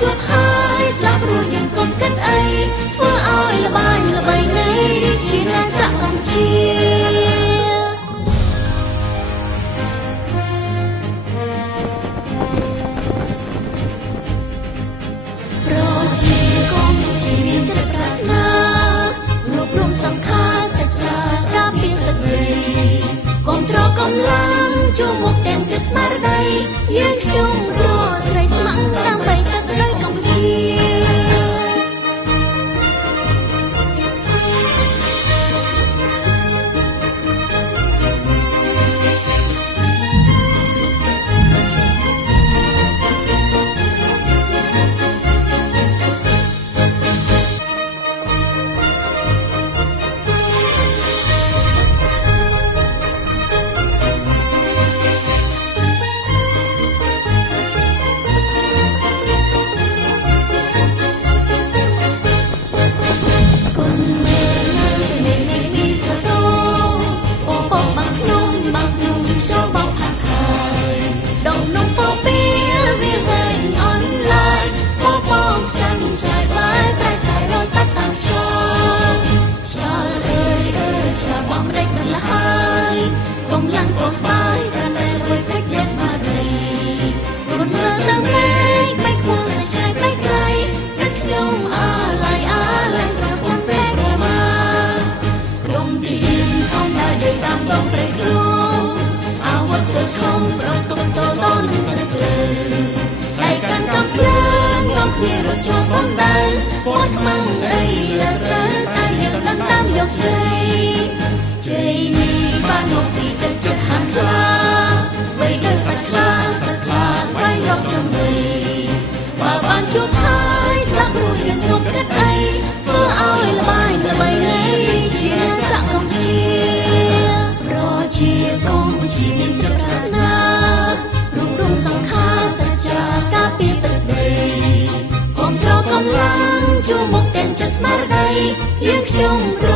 ជួបហើយស្លាប់រួចយើងកុំគិតអីធ្វើឲ្យល្បាញល្បីនៃជាណាចក្រកម្ពុជាប្រជាកម្ពុជាមានចិត្តប្រាថ្នារួបរวมសង្ខារសច្ចាការពារទឹកដីគាំទ្រកម្លាំងជួមុខទាំងចិត្តស្មារតីយើងខ្ញុំរកស្រីស្ម័គ្រដើម្បីទឹកដីកម្ពុជារត់ចូលសំដៅពោលខ្មាំងអីលើត្រូវតែយើងដណ្ដើមយកជ័យជ័យនេះបានមកពីទឹកចិត្តហាន់ខ្លាបីដូចសត្វខ្លាស្វែងរកចំណីបើបានជួបហើយស្លាប់រួចយើងងប់គិតអីធ្វើឲ្យល្បាញល្បីនៃជាណាចក្រកម្ពុជាប្រជាកម្ពុជាមានចិត្តប្រាថ្នារួមរំសង្ខារសច្ចាការពារទឹកដីកម្លាំងជួមុខទាំងចិត្តស្មារតីយើងខ្ញុំ